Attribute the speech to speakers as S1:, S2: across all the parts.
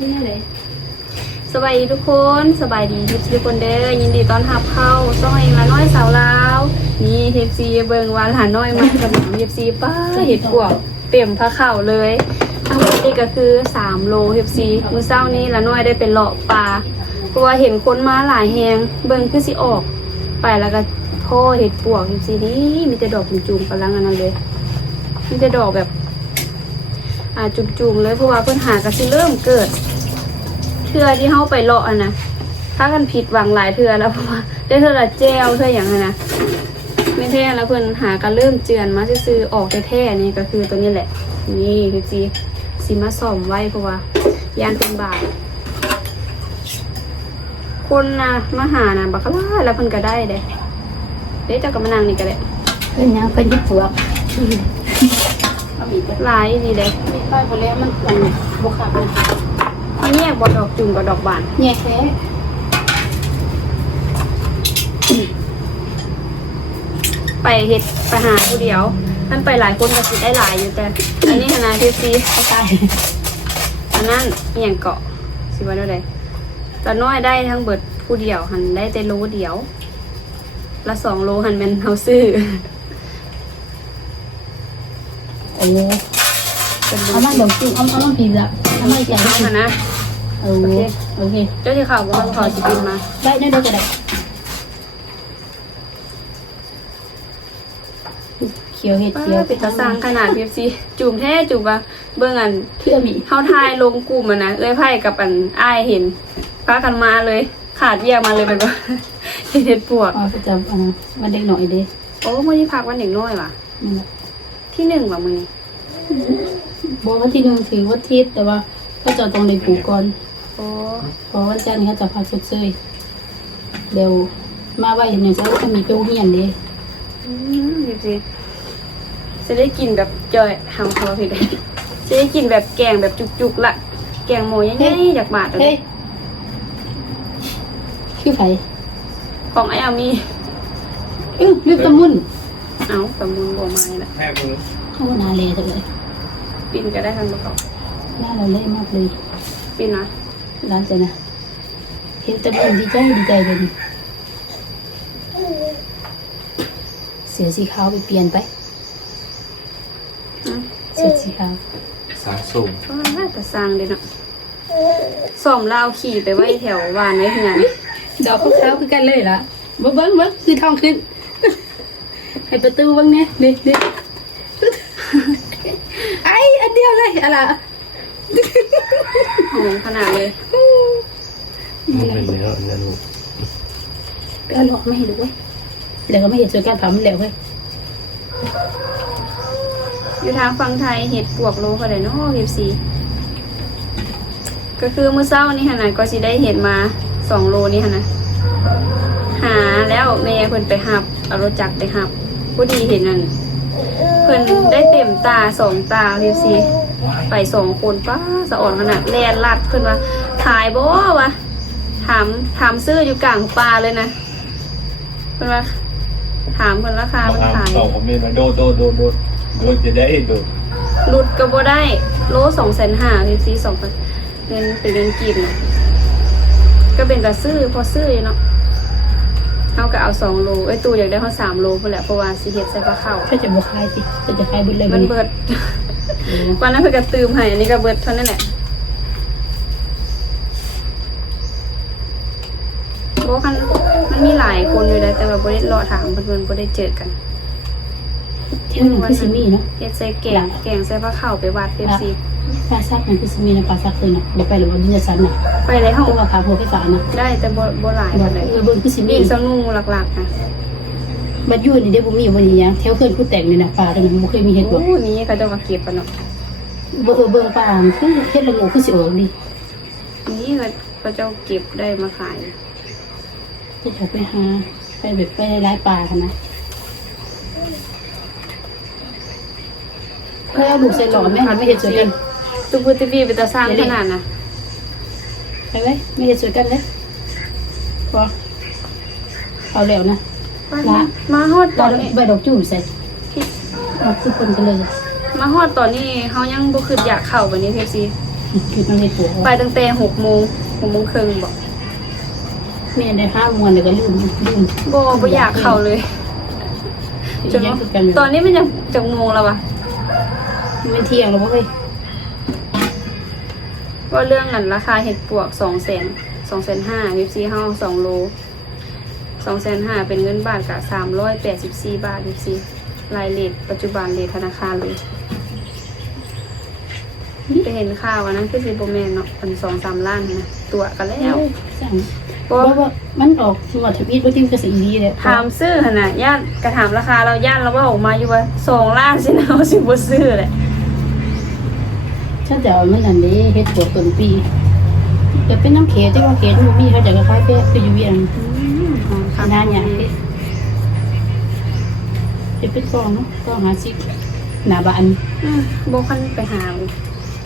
S1: นี่อะไร
S2: สบายดีทุกคนสบายดีทุกคนเด้อยินดีต้อนรับเข้าซ่องเองละน้อยสาวลาวนี่เฮฟซีเบิงวานหลาน้อยมากับหนังเฮฟซีป้าเห็ดปวกเต็มพระเข่าเลยทั้งหมดนี่ก็คือ3โลเฮฟซีมือเช้านี้ละน้อยได้เป็นเลาะปลาเพราะว่าเห็นคนมาหลายแฮงเบิงคือสิออก ไปแล้วก็พ่อเห็ดปวกเฮฟซีนี่มีแต่ดอกจุ่มๆกำลังอันนั้นเลยมีแต่ดอกแบบอ่าจุ่มๆเลยเพราะว่าเพิ่นหากระสิเริ่มเกิด เทือที่เข้าไปเลาะอะนะถ้ากันผิดหวังหลายเทือแล้วเพราะว่าได้เทือละแจวเทืออย่างนั้นนะไม่แท้แล้วเพิ่นหากันเริ่มเจือนมาซื้อๆออกแท้ๆนี่ก็คือตัวนี้แหละ นี่คือจีสีมาซ่อมไว้เพราะว่า ยานเป็นบาทคนนะมาหานะบักล่าแล้วเพิ่นก็ได้เด้เด้เจ้ากับมานางนี่ก็ได้
S1: เป็นยังเป็นญี่ปุ่นเอาบีบไป
S2: หลายดีเด้
S1: บีบไปหมดแล้วมันมันบวกขาดเลย
S2: มันแยกบ่ดอกจุ่มกับดอกบาน
S1: แยกแค่
S2: ไปเฮ็ดไปหาผู้เดียวมันไปหลายคนก็สิได้หลายอยู่แต่ อันนี้คณะที่ซี
S1: เข้าใจ
S2: อันนั้นอหย่างเกาะสิว่าเท่าใดตอนน้อยได้ทั้งเบิดผู้เดียวหันได้แต่โลเดียว ละสองโลหันเป็นเฮาซื้อ
S1: โอ้
S2: เป็นโล
S1: เอามาเดี๋ยวจิ้มเอาเอามาบีละเอามาใส่
S2: เอาค่ะนะ
S1: โอ้โอเค
S2: เจ้าที่ข่าวบอกว่าขอสิบินมา
S1: ได้ได้ได้ก็ได้เขียวเห็ด
S2: ป้า
S1: เขียว
S2: ปิดตาสร้างขนาดพีซีจุ่มแท้จุ่มว่าเบิ่งอัน
S1: เพื่อมี
S2: เฮาทายลงกลุ่มอะนะเอ้ยไพ่กับอันอ้ายเห็นพากันมาเลย ขาดเยี่ยมาเลยเป็นว่าเห็ดปวก
S1: อ๋อประจำอันนั้นมันเด็กหน่อยเด้
S2: โอ้มื่อนี้พักวันเด็กน้อยว่ะ
S1: นี่แหละ
S2: ที่หนึ่งว่ะมือนี้
S1: บอกว่าที่หนึ่งถือว่าทิศแต่ว่าก็จะต้องในปลูกก่อน
S2: โอ้
S1: เพราะวันจันทร์เขาจะพักชดเชยเดี๋ยวมาไว้อย่างนี้จะจะมีเปียวเฮียนเด้
S2: อืมจริงๆจะได้กินแบบจอยหางคอผิดเลยจะได้กินแบบแกงแบบจุกๆละแกงหมูใหญ่ๆจากบาทเล
S1: เฮ้
S2: ย
S1: ยคือไผ
S2: ของไอ้อามี
S1: เอ้ยลืมตะมุน
S2: เอาสมุนบัวไม้ละ
S3: แม่มือ
S1: เข้ามานาเลยเลย
S2: ปินก็ได้ทั้งประกอบ
S1: หน้าเราเละมากเลย
S2: ปินนะ
S1: ร้านเจนะเห็นตะมุนดีใจดีใจเลยนี่เสือสีขาวไปเปลี่ยนไป
S2: อืม
S1: เสือสีขาว
S3: สาสูง
S2: ก็น่าจะสร้างเด้เนาะส่อมลาวขี่ไปไว้แถววานไว้เหือน
S1: ดอกขาวคือกันเลยล่ะเบิ้งเบิ้งเบิ้งคือทองขึ้น ให้ประตูเบิ้งเนี่ยนี่นี่ไออันเดียวเลยอะไร
S2: หอมขนาดเลย
S3: มันเป็นเนื้อเนื้อลูก
S1: ไปเอาหลอกไม่ให้ดูเว้ยเดี๋ยวก็ไม่เห็นส่วนการทำแล้วเว้ย
S2: อยู่ทางฝั่งไทยเห็ดปวกโลเขาได้เนาะเฮฟซีก็คือมื้อเช้านี่ฮะนะก็สิได้เห็ดมาสองโลนี่ฮะนะหาแล้วแม่เพิ่นไปหับเอารถจักรไปหับผู้ดีเห็นนั่นเพิ่นได้เต็มตาสองตาเฮฟซีไปสองคนป้าสะอ่อนขนาดแลนลัดเพิ่นว่าขายบ่วะ ถามถามซื้ออยู่กลางป่าเลยนะเพิ่นว่าถามเพิ่นราคาเพิ่นขาย
S3: สองคอมเมนต์มาโดดโดดโดดโดดโดดจะได้โดด
S2: หลุดก็บ่ได้โลสองแสนห้าพีซีสองพันเงินเป็นเงินกีบเนาะก็เป็นแต่ซื้อพอซื้ออยู่เนาะเขาก็เอาสองโลไอ้ยตูอยากได้เขาสามโลเพื่อแหละเพราะว่าสิเฮ็ดใส่ปลาเข้า
S1: ถ้าจะบวกคลายสิก็จะคลายเบิดเลย
S2: มันเบิดวันนั้นเพิ่นก็ตืมให้อันนี้ก็เบิดเท่านั้นแหละโอ้คันมันมีหลาย คนอยู่แล้วแต่ว่าบ่ได้รอถามเพิ่นบ่ได้เจอกัน
S1: เที่ยวหนึ่งคือซิมี่เนาะ
S2: เฮ็ดใส่แกงแกงใส่ปลาเข้าไปวัด FC
S1: ปลาซักมันคือซิมี่นะปลาซักเลยเนาะเดี๋ยวไปหรือว่าบินจะซันเนาะ
S2: ไปเลยเฮา
S1: ตัวว่าขาพัวไฟฟ้าเนาะ
S2: ได้แต่บ่บ่หลาย
S1: บอ
S2: ปากนใด
S1: เออเบิ้งคือซิ
S2: มี
S1: มี่
S2: สงูหลักๆนะ
S1: บัดยูนี่ได้บ่มีวันนี้ยังแถวเขื่อนผู้แต่งนี่นะปลาตัวนั้นบ่เคยมีเห็ดบ่
S2: โอ้นี้เขาจะมาเก็บกันเนาะ
S1: บ่เออเบิ่งปลาคือเฮ็ดละโงคือสิออกดี
S2: นี่เขาเขาจะเก็บได้มาขาย
S1: จะจะไปหาไปแบบไปหลายๆปลาค่ะนะแล้วลูกใส่หลอดแม่ไม่เห็ดสวยกัน
S2: ตุ๊กตาบีเป็นตาสร้างขนาดน่ะ
S1: ไปไว้ไม่เห็ดสวยกันเลยพอเอาแล้วนะละ
S2: มาฮอดต
S1: ตอ
S2: อนนนี้
S1: ใบดอกจุ่มใส่เอาคือคนกันเลย
S2: มาฮอดตอนนี้เขายังบ่คืออยากเข้าบัดนี้เพฟซี
S1: คือต้องให้ปวด
S2: ไปตั้งแต่หกโมงหกโมงครึ่งบอก
S1: แม่ได้ห้าวันเลยก็ลืมลืม
S2: โบไ่อยากเข้าเลยจน
S1: ยัง
S2: ว่า
S1: คือกัน
S2: ตอนนี้มันยังจะโมงแล้ววะ
S1: มันเที่ยงแล้วเว้ย
S2: ว่าเรื่องนั้นราคาเห็ดปวกสองแสนสองแสนห้าวิบซีเฮาสองโลสองแสนห้าเป็นเงินบาทกับสามร้อยแปดสิบสี่บาทวิบซีรายเลทปัจจุบันเลทธนาคารเลยไปเห็นข่าวอันนั้นคือซีโบแมนเนาะเป็นสองสามล้านนะตัวกันแล้ว
S1: สั่ง
S2: เพ
S1: เพราะ
S2: ราะว่า
S1: ว่ามันออกสมอทวิตว่าจริงกระสีดีเลย
S2: ถามซื้อขนาดญาติกระถามราคาเราญาติเราว่าออกมาอยู่ว่าสองล้านสินะเอาสิบซื้อเลย
S1: ฉันจะเอามันอันนี้เฮ็ดปวดต้นปีจะเป็นน้ำเขตที่ว่าเขตมันมีเขาจะคล้ายๆเป๊ะคืออยู่เวียงขนาดอย่างนี้จะเป็นกองเนาะกองหาซิหนาบาน
S2: อืมโบคันไปหา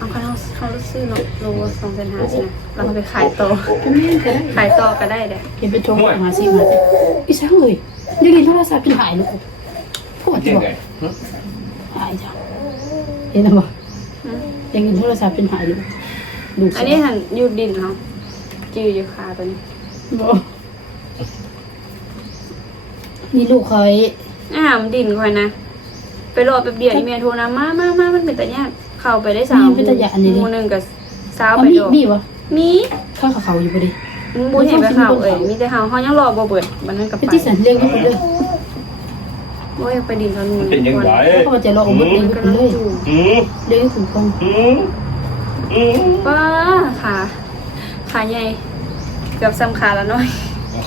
S2: เอาคันเขาเขาซื้อโลโลสองแสนห้าสินะเราเอาไปขายต่อ
S1: ก็ไม่ก็ได้
S2: ขายต่อก็ได้เด้
S1: เห็นเป็นโชว์หาซิหาซิอีสังเลยเดี๋ยวนี้โทรศัพท์เป็นหายลูกพูดจะ
S3: ยัง
S1: บอก
S3: ไงหึ
S1: หายจ้ะเห็นไหมบอก
S2: อืม
S1: ยังกินโทรศัพท์เป็นหายลูกลูก
S2: อันนี้หันอยูดินเนาะจืออยู่คาตัวนี้
S1: บอกนี่ลูกเคย
S2: อ้ามดินคอยนะ ไปรอแป๊บเดียวอีเมียโทรนะมามามามันเป็นตะยาก เข้าไปได้สามหมูหนึ่งกับสาว
S1: เอา
S2: ไป
S1: มี
S2: ดอก
S1: มีวะ
S2: มี
S1: ข้าวเขาอยู่พอดี
S2: บูเห็นไปเข้าเอ้ยมีแต่เฮาเฮายังรอบ่เบิดมันนั่นกับ
S1: เป็น
S2: ไป
S1: ที่สันเลี้ยงทุกคนเลย
S2: โอ้ยไปดินเท่านู้น
S3: เป็นยังไง
S1: เขาก็จะรอเอาหมดเลี้ยงทุกคนเลย
S3: อืม
S1: เลี้ยงทุกคน
S3: อืมอืม
S2: ป้าขาขาใหญ่เกือบซ้ำขาแล้วน้อย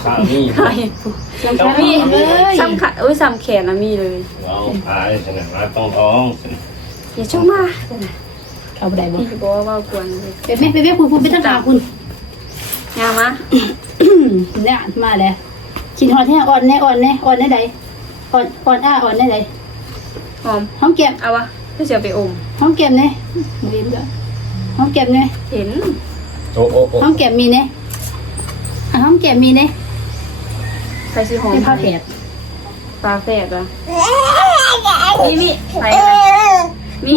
S3: ข้าวนี่
S2: ขาเห็ดปู
S1: สำคัญ
S2: มี
S1: เลย
S2: ซ้ำขาอุ้ยซ้ำแขนนะมีเลย
S3: เอาขายชนะมาต้องท้อง
S2: อย่าชมมา
S1: เอาไปได้บ่
S2: พี่บอกว่าว่ากวนเลย
S1: ไปแม่ไปแม่คุณคุณไปตั้งขาคุณ
S2: ยามา
S1: เนี่ยมาแล้วกินหอดแท้อ่อนแน่อ่อนแน่อ่อนแน่ใดอ่อนอ่อนอ้าอ่อนแน่ใด
S2: หอม
S1: ห้องแก้ม
S2: เอาวะถ้าเสียไปอม
S1: ห้องแก้มเนี่ยเรียนด้วยห้องแก้มเนี่ย
S2: เห็น
S3: โอ้โอ้โอ้
S1: ห้องแก้มมีเนี่ยอะห้องแก้มมีเนี่ย
S2: ใครซื้อหอม
S1: เป็นผ้าแผด
S2: ปลาแฝดอะมีมีใคร นะมี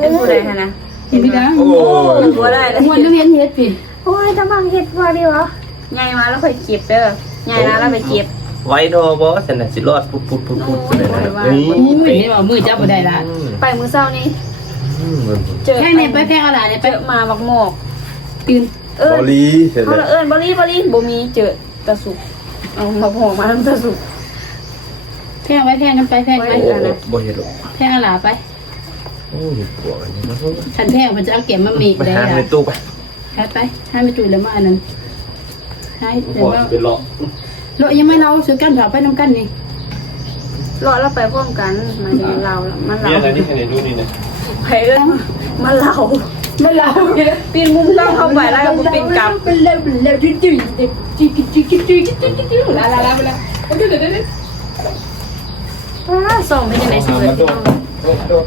S2: เป็นผู้ใดคะนะเห็น
S1: มี
S2: ไหม
S1: นะ
S3: โอ้
S2: มันตัวได้เลย
S1: วันนี้เรียนเฮ็ดผิด
S2: โอ้ยจะบังเห็ดพอดีวะใหญ่มาแล้วค่อยเก็บเด้อใหญ่นะแล้วไปเก็บ
S3: ไว้ดอบอสนะสิรอดปุ๊บปุ๊บปุ๊บปุ๊บเลยนะ
S2: โอ้ย
S1: อุ้ยนี่ว่ามือจับบ่ได้ละ
S2: ไปมื้อเช้านี้
S3: อืม
S2: เจอ
S1: แพงเนี่ยไปแพงเอาหลานเนี่ย
S2: เจ
S1: ไป
S2: อมาบักหมอก
S1: ตื่น
S2: เอิ้
S3: บ
S2: น
S3: อลีเสร็จ
S2: เขา
S3: แล้
S2: ละ
S3: ว
S2: เอิ้นบริบริบ่มีเจอตะสุกเอาบักหมอกมาทำตะสุก
S1: แพงไว้แพงกันไปแพงไป
S3: โอ้โหบ่เห็นหรอก
S1: แพงเอาหลานไป
S3: โอ้ยปวดอันนี้มัน
S1: ฉันแพงมันจะเอาเก็บมามี
S3: ไป
S1: ได้
S3: หา
S1: ละ
S3: ในตู้ไป
S1: ไปไปให้ไปจุยแล้วมาอันนั้นให้เดี๋ยว
S3: ปวด
S1: ว่า
S3: เป็นหลอก
S1: เรายังไม่เราซื้อกันถาไปน้ำกันนี่
S2: รอเราไปพร้อมกันหมายถึงเราละมันเรา
S3: เนี่ยอะไรนี่ใครในดูนี่นะ
S2: ไปเอิ้นมาเรา
S1: ไม่เรา
S2: ปีนมุมต้องเข้าไปแล้วก็ปีนกลับ
S1: เป็นเร็วเป็นเร็วจุยจุยจุยจุยจุยจุยจุยจุยจุยจุยลาลาลาไปแล้วเดี๋ยวเดี๋ยวเดี๋ยว
S2: ว้าส่งไปยังไงสิเบิดพี่น้อง
S3: โดด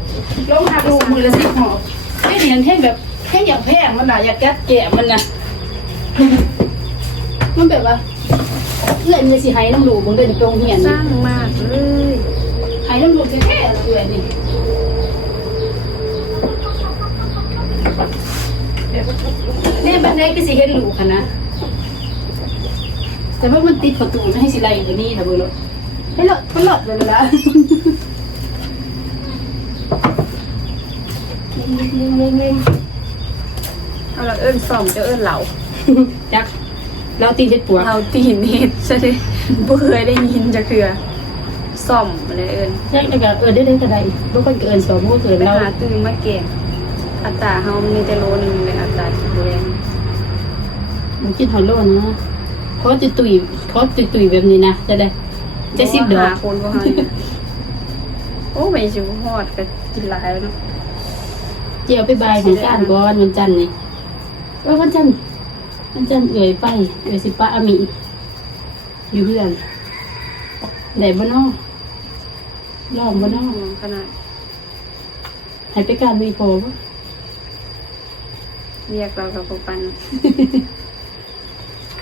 S1: ลงหักลูกมือละสิบหอบไอ้เนี่ยแท่งแบบแท่งอย่างแพงมันน่ะอยากกัดแกะมันน่ะมันแบบว่าเลื่อนเลยสิให้น้ำลูกมึงเดินตรงเหียน
S2: สร้างมากเลย
S1: ให้น้ำลูกแท้ๆเลยนี่เนี่ยบันไดก็สิเห็นลูกค่ะนะแต่ว่ามันติดประตูให้สิไลอยู่นี่นะเบอร์รถให้รถมันหลอดเลยละ เล่งเล่งเล่ง
S2: เอาละเอิ้นส่อมจะเอิ้นเหล่า
S1: จักเราตีเจ็ดปัว
S2: เราตีนเฮ็ดใช่ไหมบ่เคยได้ยินจะคือส่อมอะไรเอิ้น
S1: จักแต่ก็เออได้ได้กระไดบ่คนเกินสองบ่เกิน
S2: ไป
S1: เรา
S2: หาตื่นมาแกงอัตราเฮามีแต่โลนึงเลยอัตราที่บ่แรง
S1: ผมกินหอยโลนะเขาตุยตุยเขาตุยตุยแบบนี้นะจะได้จะสิบดอก
S2: หาคนบ่เฮานี่โอ้ไม่สิฮอดก็กินหลายแล้วเนาะ
S1: เจียวไปบายของการก่อนวันจันทร์นี่เออวันจันทร์วันจันทร์เอ่ยไปเอ่ยสิป้าอามีอยู่เพื่อนได้บ่เนาะลองบ่เนาะ
S2: ห่วงขนาด
S1: ให้ไปการวีโพบ่
S2: เรียกเรากับบ่ปัน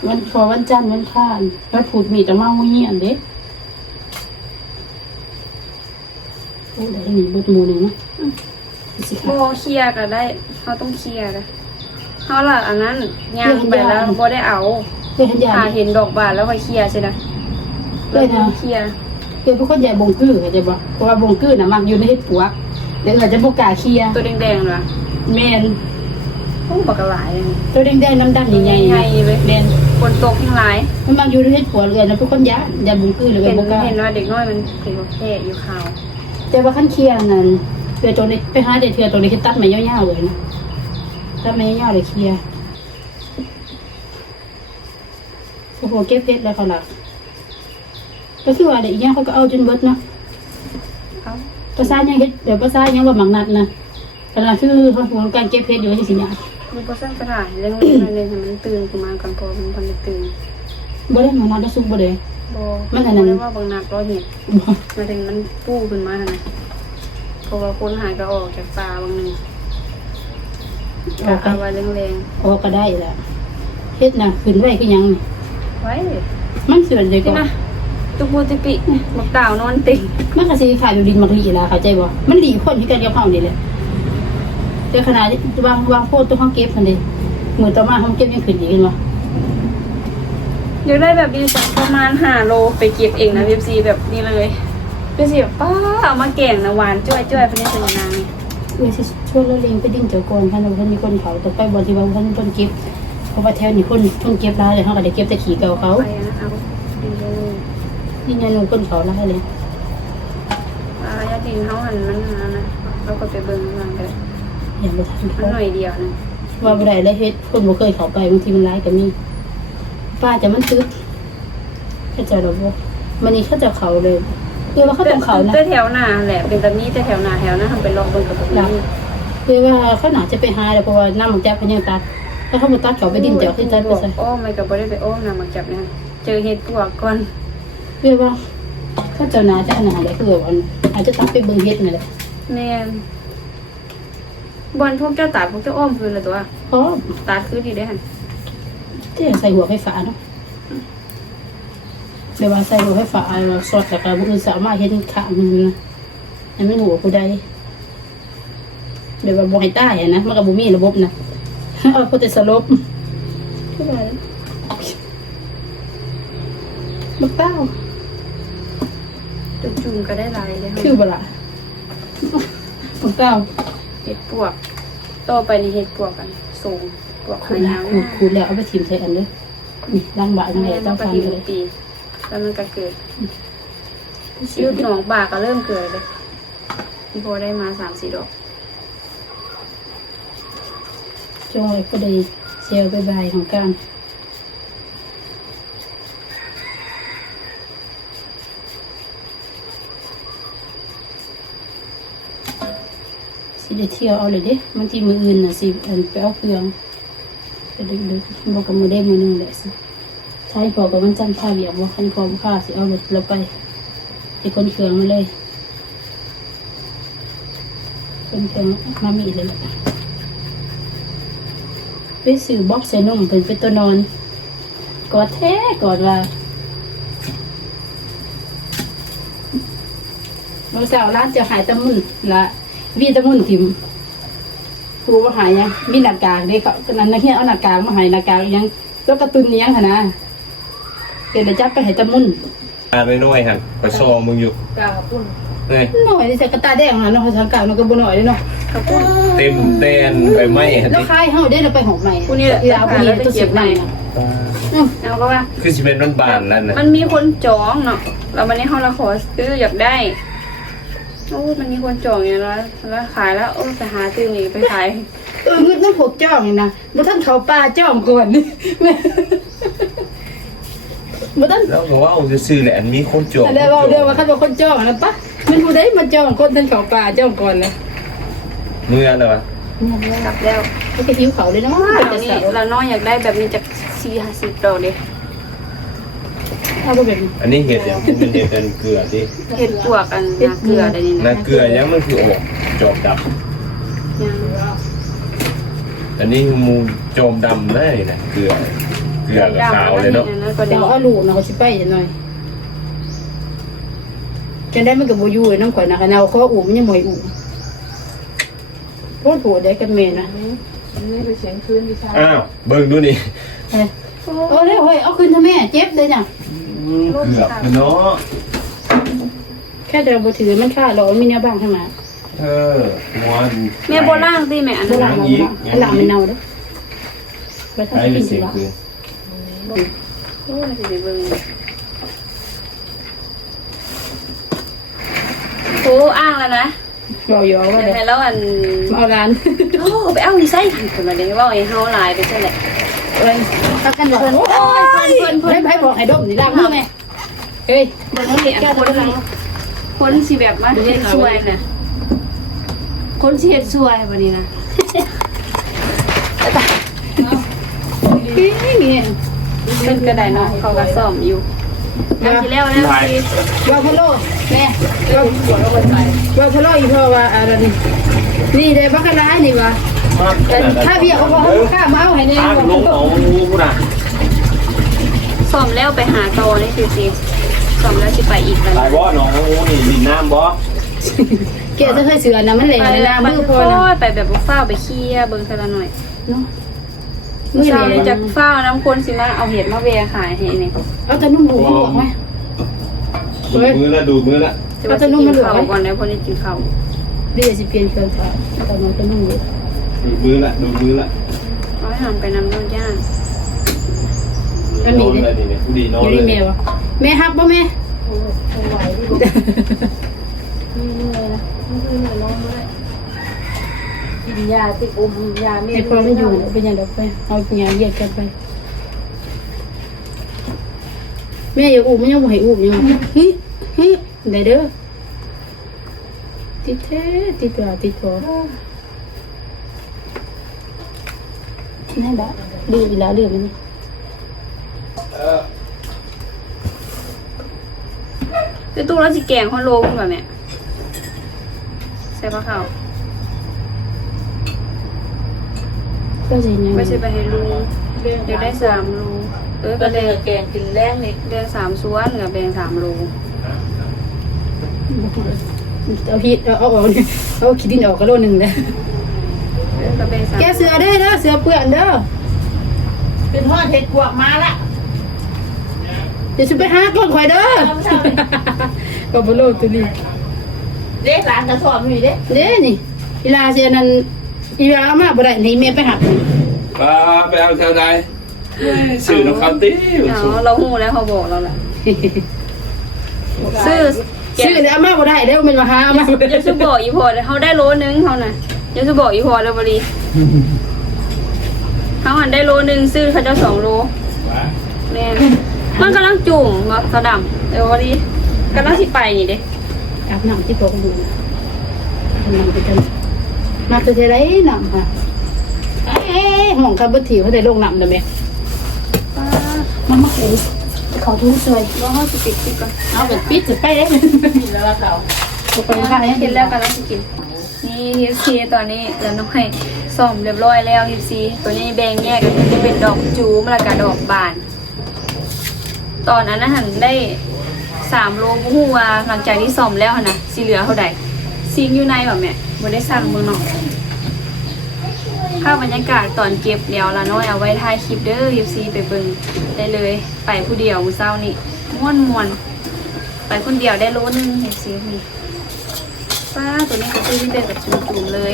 S1: วันพอวันจันทร์วันข้านวันพุธมีแต่มาเงียนเด้โอ้ได้หนีเบิดหมู่หนึงเนาะ สิค่ะ
S2: บ่เคลียร์ก็ได้เฮาต้องเคลียร์นะเฮาล่ะอันนั้นย่างไปแล้วบ่ได้เอา
S1: เพื่อนยา
S2: หาเห็นดอกบานแล้วไปเคลียร์ใช่ไหม
S1: เพื่อนนะ
S2: เคลียร์
S1: เพื่อนพวกคนใหญ่บงกื้อเข้าใจบ่เพราะว่าบงกื้อน่ะมักอยู่ในเฮ็ดปวกเดี๋ยวอาจจะบ่กล้าเคลียร์
S2: ตัวแดงๆน่ะ
S1: แม่น
S2: โอ้บักกะหลายอันนี้
S1: ตัวแดงๆน้ำดำใหญ่ๆ
S2: ใหญ่เลย
S1: แม่น
S2: ฝนตกทั้งหลาย
S1: มันมักอยู่ในเฮ็ดปวกเลยนะพวกคนยาอย่าบงกื้อเลย
S2: เห็น
S1: บ่กล้า
S2: เห็นว่าเด็กน้อยมันเป็นประเภทอยู่ข่าว
S1: แต่ว่าขั้นเคลียร์นั่น เพื่อตัวนี้ไปหาเด็ดเถื่อตัวนี้คือตัดไม้ยาวๆเลยนะตัดไม้ยาวๆเลยเคลียร์โอ้โหเก็บเพชรแล้วเขาหลักก็คือว่าเด็กอีกอย่างเขาก็เอาจนเบิดเนาะ
S2: เอ้า
S1: ภาษายังเฮ็ดเดี๋ยวภาษายังว่าหมักนัดนะขณะคือเขาหัวการเก็บเพชรอยู่ที่สิญญา
S2: มันก็สร้างปัญหาเรื่องนี้นั่นเลยให้มันตื่นขึ้นมาก่อนพอมันพันจะตื่น
S1: บ่ได้หมักนัดได้ซุกบ่ได้
S2: บ่
S1: มันอันนั้น
S2: บ่ได้ว่าบางนัดร้อยเห็ด
S1: บ่
S2: มาถึงมันปู้ขึ้นมาหั่นนะ เพราะว่าคนหายก็ออกจากป่าบางหนึง
S1: ออกไป
S2: เอาไว้แรง
S1: ออกก็ได้แหละเฮ็ดน่ะขึ้นไว้คือหยังนี่
S2: ๆไว้
S1: มันส่วนเลยก็
S2: นี่นะตุกมูติปิบักดาวนอนติ่ง
S1: มันก็สิขายอยู่ดินมักหลีล่ะเข้าใจบ่มันหลีพ่นที่กันกับเฮานี่แหละแต่ขนาดวางวางโพดตัวเฮาเก็บนั่นดิมื้อต่อมาเฮาเก็บยังขึ้นอีกเห็นบ่
S2: อยากได้แบบนี้สักประมาณห้าโลไปเก็บเองนะเบซีแบบนี้เลย เบซีแบบป้าเอามาแกงนะหวานจ้วยจ้วยๆเป็นสัญญาณนี่
S1: เอ้ยสิชวนเราเลี้ยงไปดิ้นเจ้าก่อนคันว่าเพิ่นมีคนเขาต่อไปบ่ที่ว่าเพิ่นเพิ่นเก็บเพราะว่าแถวนี้คนเพิ่นเก็บหลายเลยเฮาก็ได้เก็บแต่ขี้เก่าเขา
S2: ไปนะเอาดีเลย
S1: นี่ไงลุงคนเขาหลายเลย
S2: อาญาตินเขาหันมันหานะเราก็ไปเบิ่งมันกัน
S1: อย่าไปทำ
S2: มัน
S1: เขา
S2: หน่อยเดียวนะ
S1: ว่าบ่ได้เลยเฮ็ดคนบ่เคยเข้าไปบางทีมันหลายก็มีป้าจะมันตึกเขาเจะระบบมันนี่เขาเจะเขาเลย เรียกว่าเขาต้องเขานะ
S2: แต่แถวหน้าแหละเป็นแบบนี้แต่แถวหน้าแถวหน้าทำเป็นลองเบิ่งกับแบบนี้
S1: เรียกว่าเขาหนาจะไปหาเลยเพราะว่าน้ำมันจับเขายังตัดถ้าเขาบ่ตัดเขาไปดิ้นเจ้าขึ้นตัดไปซะ
S2: โอ้ไม่กับบ่ได้ไปโอ้มนะมาจับนะเจอเห็ดปวกก่อน
S1: เรียกว่าเขาเจ้าหนาจะหนาเลยคือว่าอาจจะตัดไปเบิ่งเฮ็ดนี่แหละ
S2: แม่นบอลพวกเจ้าตาดพวกเจ้าอ้อมคืนละตัว
S1: เพราะ
S2: ตาดคือดีได้หัน
S1: ที่ใส่หัวไฟฟ้าเนาะ เดี๋ยวว่าใส่หัวไฟฟ้าเราสอดจากการบุญสามารถเห็นขามันนะยังไม่หัวผู้ใดเดี๋ยวว่าบ่ให้ตายอะนะมันก็บ่มีระบบนะเอาพอแต่สลบคือว่าบักเต้า
S2: จุ่มจุ่มๆก็ได้หลายเลย
S1: คือบ่ล่ะบักเต้า
S2: เห็ดปวกต่อไปนี่เห็ดปวกกันสูงปวก
S1: ขู
S2: ขา
S1: ด
S2: ย
S1: นะา
S2: ว
S1: ขูดขูดแล้วเอาไปทิ่มใส่อันเลยนี่ล้างบาดยังไง
S2: แม่
S1: ต้
S2: ต้
S1: อ
S2: องง
S1: ฟัน
S2: ปี
S1: เลย
S2: ปี แล้วมันก็เกิดยุดหนองบากก็เริ่มเกิดเลยพอได้มาสามสี่ดอก
S1: จอยก็ได้เซลล์บายๆของการสิได้เที่ยวเอาเลยเด้บางทีมืออื่นน่ะสิอันไปเอาเครื่องไปดึกๆบอกกับมือได้มือหนึงแหละสิ้าให้พอกับวันจันทร์พาเวียกว่าคันพอบ่พาสิเอารถเราไปไปคนเคืองมาเลย คนเคืองมามีเลยไปซื้อบ็อกเซนุ่มเป็นเป็นตัวนอนกอดแท้กอดว่าเราสาวร้านจะหายตะมุนละวีตะมุนทิมครูว่าหายยังมีหน้ากากเด็กก็นั้นนักเรียนเอาหน้ากากมาหายหน้ากากยังแล้วกระตุนเนี้ยงค่ะนะ เป็นระจับไปใหายตะมุน
S3: อ่านไม่น้อยฮะไปซอมึงอยู่
S2: กาปุ่น
S3: เอ้ย
S1: หน่อยที่ใส่กระตาแดงนะเนาะทางกลางเนาะก็บ่หน่อยเลยเนาะ
S2: กระปุ่น
S3: เต็มแตนไปไหมฮะ
S1: แล้ว
S3: ดิ
S1: คายเฮาได้เราไปหกใหม่
S2: ผู้นี้แหละ
S1: อีลาวผู้นี้ตัวเสียบใหม่นะอืม
S2: เอาก็ว่า
S3: คือสิเป็นบานๆนั่นนะ
S2: มันมีคนจองเนาะแล้ววันนี้เขาละขอซื้ออยากได้โอ้มันมีคนจองอย่างแล้วแล้วขายแล้วโอ้ไปหาซื้อนี่ไปขาย
S1: เออเงินต้องหกจ้องนี่นะบ่ท่านเขาปลาจ้องก่อนนี่ บ่ท่าน
S3: แล้วก็ว่าเอาจะซื้อแหละอันมีคนจอง
S1: อะไรว่าเรื่องว่าเขาเป็นคนจ้องนะปะมันผู้ใดมาจ้องคนท่านเขาปลาจ้องก่อนนะ
S3: เมื่อแล้ววะ
S2: กลับแล้ว
S1: เขาจะหิวเขาเลยเนาะ
S2: ว้า
S1: เป็น
S2: ว
S1: แต่
S2: นี่
S1: สาว
S2: เราน้อยอยากได้แบบนี้จากสี่ห้าสิบดอกเดีย
S1: เอาไปแบบนี้
S3: อันนี้เห็ดอย่างมันเห็ดเป็นเกลือดิ
S2: เห็ดปวกกันนาเกลืออะไรนี่
S3: นา
S2: นะ
S3: เกลือยังมันคือออกจอบด
S2: ยังำ
S3: อันนี้มูจอมดำได้นะเกลือ เกลือกับขาวเลยเนาะ
S2: แล้วก็
S1: เดี๋
S2: เดี๋
S1: ย
S2: ยวว
S1: เอาลูกนะเขาสิไปจะหน่อยจะได้มันกับโบอยูไอ้น้องข่อยนะคะแนวเขาอู่มันยังมวยอู่โคตรโหดได้กันเมนนะ
S4: นี่ไปเสียงคืนดิฉัน
S3: อ้าวเบิ่งดูนี่
S1: เอ้ยเออเร็วเฮ้ยเอาขึ้นทำแม่เจ็บเลยจ้ะ
S3: อืมเกือบแล้วเนาะ
S1: แค่เดินบถือมันค่าหรอมีเนื้อบางใช่ไหม
S3: เออหัว
S2: แม่โบล่างสิแม่อัน
S1: โบ
S2: นั้น
S1: ราณ
S3: อีก
S1: หลังมันเน่าเด้อไป
S3: ใช้
S1: ทำ
S3: ไป
S1: กิน
S3: เสี
S1: สิ
S3: ยง
S1: วะ
S3: คืน
S2: โอ้ยสิไปเบิ่งโอ้อ้างแล้วนะ
S1: เราอยู่ว่า
S2: เดี๋ยว
S1: เดี๋ยว
S2: ให้แล้วอัน
S1: มาเอาร้าน
S2: โอ้ไปเอานี่ใส่คนมาเดี๋ยวว่าไอ้เฮาหลายไปซะแหละ
S1: เอ้ยตักกันเลยโอ้ยเพิ่นเพิ่นให้บอกให้ดมนี่ล้างมือแม่เฮ้ย
S2: เบิ่งเขาเห็นคนคนสิแบบมาเฮ็ดช่วยน่ะคนสิเฮ็ดช่วยวันนี้นะ
S1: นี่นี่
S2: เพิ่นก็ได้เนาะเขาก็ซ่อมอยู่แล้วสิแล้วแล้วสิ
S1: ว่าพะโล้แม่ว่าปวดเอาไปใส่ว่าพะโล้อีพ่อว่าอะไรนี่นี่เด้บักกะลานี่วะ
S3: มาก
S1: แต่ถ้าเบียร์เขาบอกให้ข้ามาเอาให้เนี่ย
S3: ทางลงเอาผู้น่ะ
S2: ซ่อมแล้วไปหาโตนี่สิสิซ่อมแล้วสิไปอีกกัน
S3: ตายบ่น้องโอ้นี่ดินน้ำบ่
S1: แกจะเคยเสือนะมันแหลมในน้ำมือพอนะ
S2: ไปแบบบ่ฟ้าวไปเคลียร์เบิ่งเท่าละหน่อย
S1: เนาะ มื
S2: มื้
S1: อ
S2: อ
S1: แหล
S2: เช้ามนี้จากฟ้าวน้ำคนสิมาเอาเห็ดมาแวขายให้นี่
S1: เอาแต่นุ่มหูมาบวกไหม
S3: ดูดมือละดูดมือละ
S2: จะว่าสิกินข้าวก่อนแล้วพอนี้กินข้าว
S1: เดี๋ยวจะเปลี่ยนเครื่องค่ะแต่น้องจะนุ่มอยู่
S3: ดูดมือละดูดมือละ
S2: เอาให้หันไปนำนู่นย่าง
S1: มัน
S3: น
S1: มี
S3: อน
S1: เลย
S3: เลยนี่เนี่ยผู้ดีนอน
S1: อยู่
S3: เล
S1: ที่
S3: ย
S1: แม่วะแม่ฮับป่ะแม่
S4: กินยาติด อมยาเม็
S1: ไอ้
S4: ด
S1: พ่อไม่อยู่เป็นยังไงไปเอาปัญญาเหยียดกันไปแม่อย่าอุ้มไม่ยังบ่ให้อุ้มยังเฮ้ยเฮ้ยได้เด้อติดแท้ติดปลาติดคอนั่นแหละดื้ออีหลาดื้อมันนี่
S2: คือตู้แล้วสิแกงฮอนโลขึ้นมาแม่ใส่ปลาข้าว
S1: ก็สิยัง
S2: ไม่ใช่ไปให้ลุงเดี๋ยวได้สามโลเออ
S4: ก็
S2: ก็
S4: เล
S2: ได้
S4: ยแกงกินแรงนี่
S2: ได้สามส่วนกับแบ่งสามโล
S1: เอาพีเอาเอาออกนี่เอาขี้ดินออกก็โลนึงเด้อ
S2: เออก็แบ่งสาม
S1: แกเสือเด้อเด้อเสือเปื้อนเด้อ
S4: เป็นทอดเห็ดกวกมาละ
S1: เดี๋ยวฉันไปหาก่อนข่อยเด้อก็บ่โลตัวนี้
S4: เด็กหลานกระสอบมีเด้
S1: เด้นี่อีลาเสียนั่น อีลาเอามาบ่ได้นี่แม่ไปหัก
S3: ปลาไปเอาแถวใดสื่อน้องคำตี้
S2: เอาเราหูแล้วเขาบอกเราแหละซื้อ
S1: ชื่อเนี่ยเอามาบ่ได้เด้อมันมาหาเอามาบ่ได้
S2: ยังจะบอกอีพอเลยเขาได้โลนึงเขาน่ะยังจะบอกอีพอแล้วบรีเขาหันได้โลนึงซื้อเขาเจ้าสองโลแม่นมันกำลังจุ่มบ่สะดำเอวบรีกำลังสิไปนี่เด้
S1: อาบน้ำที่โต๊ะอยู่นะอาบน้ำไปกัน น้ำตัวเทไรนำค่ะเอ้ห้องกับบ่ถีเขาได้ลงนำเด้อแม่มามาเอาเขาทุ่งสวย
S2: ว่าเขาสิปิดคลิปก่อน
S1: เอาแบบปิดจะไปเด้
S4: มีแล้วละเขา
S1: บ่ไปค่ะยัง
S2: กิ
S1: กิ
S2: นแล้
S1: ว
S2: กำลังสิกินนี่เฮฟซีตอนนี้เดี๋ยวน้องให้ซ่อมเรียบร้อยแล้วเฮฟซีตัวนี้แบ่งแยกกันจะเป็นดอกจูมแล้วก็ดอกบาน ตอนนั้นหันได้สามโลผู้ว่าหลังจากที่ซ่อมแล้วนนะสีเหลือเท่าใด ซิงอยู่ในแบบแม่บ่ได้สั่งเมืองนอกภาพบรรยากาศตอนเก็บเดี๋ยวละน้อยเอาไว้ถ่ายคลิปเด้อ FC ไปเบิ่งได้เลย ไปผู้เดียวมื้อเช้านี่ม่วนม่วนไปคนเดียวได้โลนึง FC นี่ป้าตัวนี้ก็คือที่เป็นแบบจุ่มๆเลย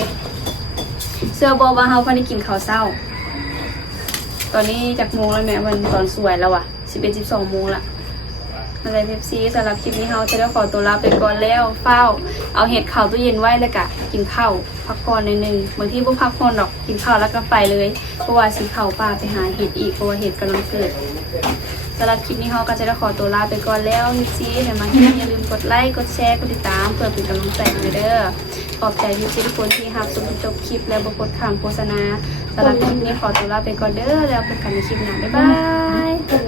S2: เสื้อบอกว่าเฮาพอได้กินข้าวเช้า ตอนนี้จากโมงแล้วแม่มันตอนสวยแล้วอะสิบเอ็ดสิบสองโมงละ อะไรเพปซี่สำหรับคลิปนี้เฮาจะได้ขอตัวลาไปก่อนแล้วเฝ้า เอาเห็ดเข่าวตู้เย็นไว้แล้วกะกินข้าวพักก่อนหนอยหนึงบางที่พักผ่อนดอกกินข้าวแล้วก็ไปเลยเพราะว่าสิเข้าป่าไปหาเห็ดอีกเพราะว่าเห็ดกำลังเกิดสำหรับคลิปนี้เฮาก็จะได้ขอตัวลาไปก่อนแล้วเพปซี่แต่มาที่นี่อย่าลืมกดไลค์กดแชร์กดติดตามเพื่อเป็นกำลังใจเด้อขอบใจเพปซี่ทุกคนที่รับชมจบคลิปและบกดข้ามโฆษณาสำหรับคลิปนี้ขอตัวลาไปก่อนเด้อแล้วพบกันในคลิปหน้าบ๊ายบาย
S1: ตัว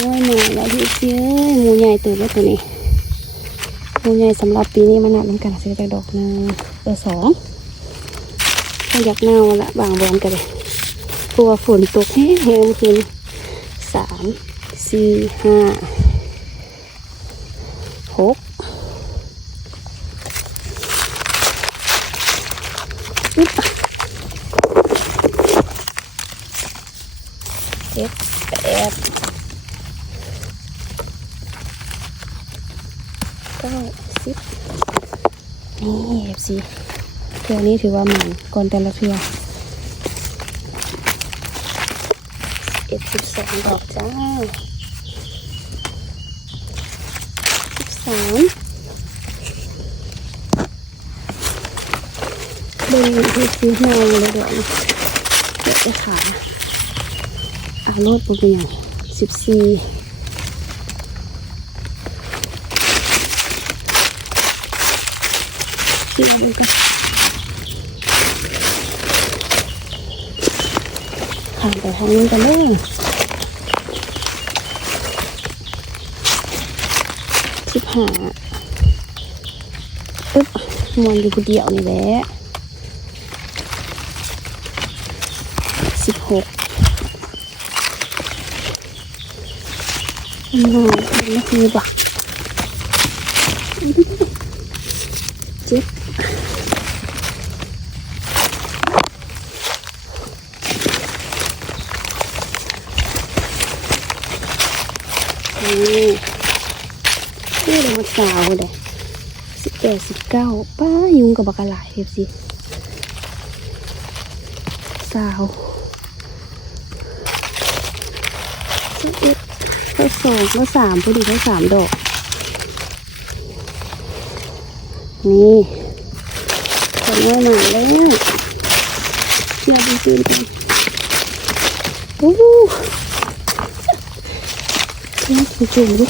S1: น้อยหน่อยแล้วพี่เจ้ย หมูใหญ่ตัวแล้วตัวนี้หมูใหญ่สำหรับปีนี้มันหนับน้ำกันซื้อจากดอกหนึงเออสอง
S2: อยากเน่าละบางบอนกันเลยกลัวฝนตกแห้งแห้งคืนสามสี่ห้าหกอึ๊บเจ็ดแปดเก้าสิบนี่เอฟซีเทือ นี้ถือว่าหมันก่อนแต่ละเทือเอ็ดสิบสองดอกจ้าสิบสามเบิ่งที่ซื้อเนาเลยเดี๋ยวนะเดี๋ยวไปขาอะรถปุ๊บเนี่ยสิบสี่สี่กัน ข้ามไปทางนู้นกันเลยสิบห้าอึ๊บมวนอยู่คนเดียวนี่แหละสิบหกน้อยไม่คือบักเจ็ดนี่นี่เรามา สาวเลยสิบแปดสิบเก้าป้ายุงกับบักหลายเอฟซีสาวสิบเอ็ดข้อสองข้อสามพอดีข้อสามดอก นี่คนนี้มาแล้วเชื่อจริงๆกันโอ้โหนี่จริงดิ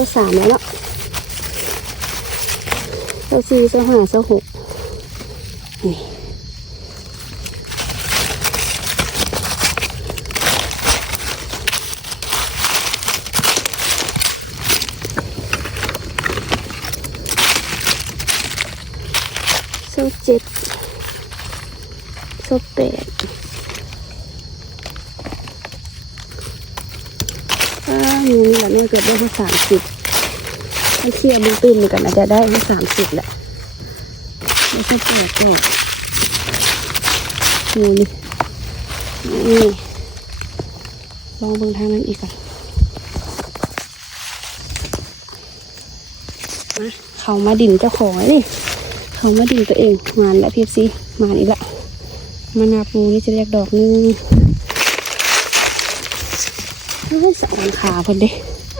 S2: ข้อสามแล้วเนาะข้อสี่ข้อห้าข้อหกนี่ข้อเจ็ดข้อแปด อ่ามีนี่แหละแม่เกือบได้ข้อสามสิบให้เชียร์บุญตื่นเหมือนกันอาจจะได้ข้อสามสิบแหละไม่ใช่แปดหรอนี่นี่นี่ลองเบิ่งทางนั้นอีกก่อนมาเขามาดินเจ้าของนี่เขามาดินตัวเองมานแล้วพีซีมานอีกละมานาปูนี่จะเรียกดอกนึง สะอ่อนขาพอดี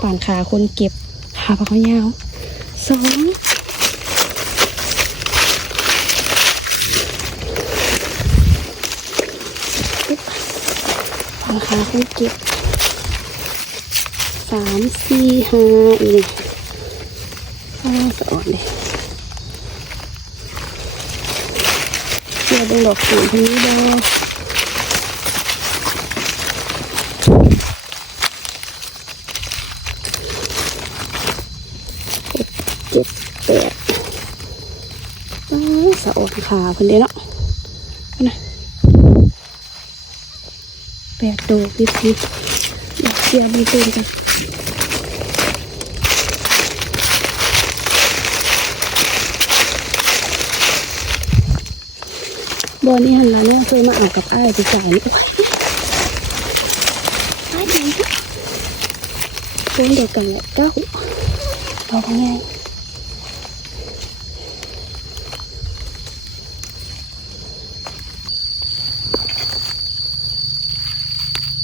S2: ป่านขาคนเก็บขาปากเขายาวสองป่านขาคนเก็บสามสี่ห้าอีกอ้าสะอ่อนเลยเชื่อเป็นดอกสีทีนี้ดอกเจ็ดแปดอ้าวสะอดขาเพิ่นเด้เนาะนะแปดดอกดิบดิบดอกเสียบีตื่นกันบอนี่หันหลังเนี่ยเคยมาเอากับอ้ายไปจ่ายนี่โอ้ยอ้ายดีเป็นเด็กกันแหละเก้าดอกไง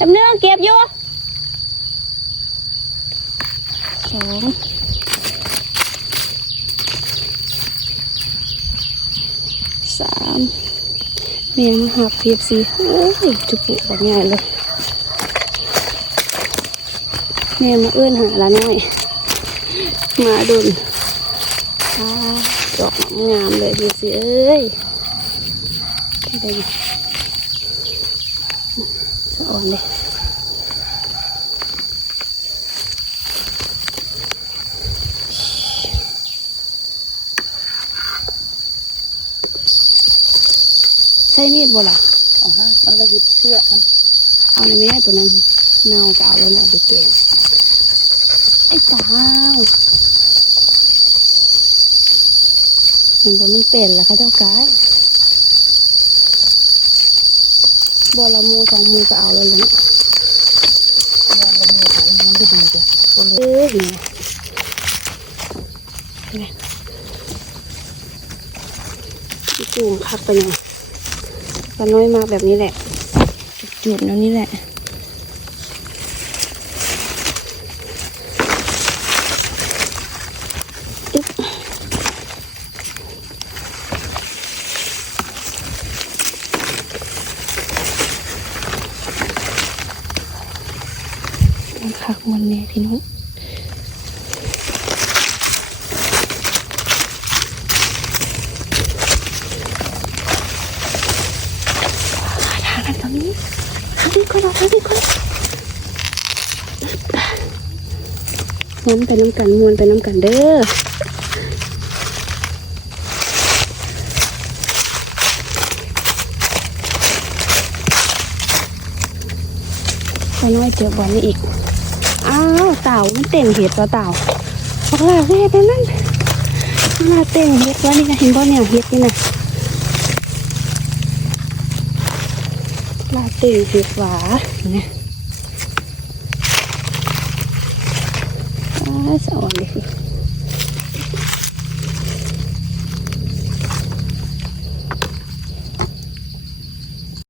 S2: จำเนื่องเก็บอยู่สองสามเมียมาหาเพียบสีเฮ้ยจุบุแบบง่ายเลยเมียมาเอื้อนหาละน้อย มาดุนอ่าดอกงามเลยดูสิเอ้ยได้สะอ่อนเลย มีดบ่ล่ะ
S4: อ๋อฮะมันก็ยึดเชือกมัน
S2: เอาในแม่ตัวนั้นเน่าก็เอาแล้วเนี่ยเอาไปแกงไอ้ตาวเห็นบ่มันเป็นแล้วค่ะเจ้ากายบ่ละมูสองมือก็เอาแล้วเลยเนี่ย
S4: งานละเมียของมันก็ดีจ้ะ
S2: เอ้ยนี่นี่จูมคักไปยังปลา น้อยมาแบบนี้แหละ จุดๆแล้วนี่แหละ อึ๊บมันคักมันแน่พี่นุ๊กหาทางกันตรงนี้ ทางนี้ก็ได้ทางนี้วนไปน้ำกันม้วนไปน้ำกันเด้อพอน้อยเจอบอลนี่อีก อ้าวเต่ามันเต่งเห็ดตัวเต่าบอกลาเห็ดนั่นมันลาเต่งเห็ดวะนี่นะเห็นบ่เนี่ยเห็ดนี่นะ ลาต่งเห็ดหวาเนี่ย